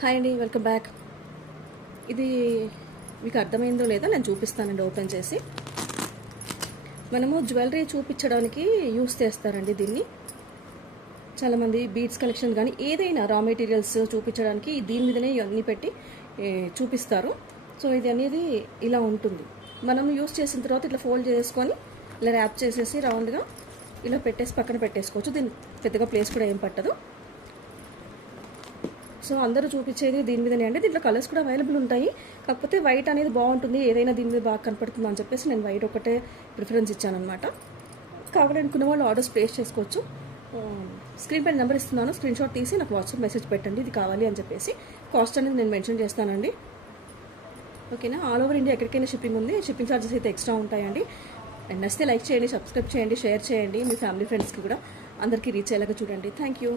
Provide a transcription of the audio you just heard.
Hi అండి, welcome back. ఇది మీకు అర్థమైందో లేదో నేను చూపిస్తానండి. ఓపెన్ చేసి మనము జ్యువెలరీ చూపించడానికి యూస్ చేస్తారండి దీన్ని. చాలామంది బీడ్స్ కలెక్షన్ కానీ ఏదైనా రా మెటీరియల్స్ చూపించడానికి దీని మీదనే ఇవన్నీ పెట్టి చూపిస్తారు. సో ఇది అనేది ఇలా ఉంటుంది. మనం యూస్ చేసిన తర్వాత ఇట్లా ఫోల్డ్ చేసుకొని ఇలా ర్యాప్ చేసేసి రౌండ్గా ఇలా పెట్టేసి పక్కన పెట్టేసుకోవచ్చు. దీని పెద్దగా ప్లేస్ కూడా ఏం పట్టదు. సో అందరూ చూపించేది దీని మీదనే అండి. దీంట్లో కలర్స్ కూడా అవైలబుల్ ఉంటాయి. కాకపోతే వైట్ అనేది బాగుంటుంది, ఏదైనా దీని మీద బాగా కనపడుతుంది అని చెప్పేసి నేను వైట్ ఒకటే ప్రిఫరెన్స్ ఇచ్చానమాట. కావాలనుకున్న వాళ్ళు ఆర్డర్స్ ప్లేస్ చేసుకోవచ్చు. స్క్రీన్ పైన నెంబర్ ఇస్తున్నాను, స్క్రీన్ షాట్ తీసి నాకు వాట్సాప్ మెసేజ్ పెట్టండి ఇది కావాలి అని చెప్పేసి. కాస్ట్ అనేది నేను మెన్షన్ చేస్తానండి. ఓకేనా? ఆల్ ఓవర్ ఇండియా ఎక్కడికైనా షిప్పింగ్ ఉంది. షిప్పింగ్ ఛార్జెస్ అయితే ఎక్స్ట్రా ఉంటాయండి. అండ్ నచ్చితే లైక్ చేయండి, సబ్స్క్రైబ్ చేయండి, షేర్ చేయండి. మీ ఫ్యామిలీ ఫ్రెండ్స్కి కూడా అందరికీ రీచ్ అయ్యేలాగా చూడండి. Thank you.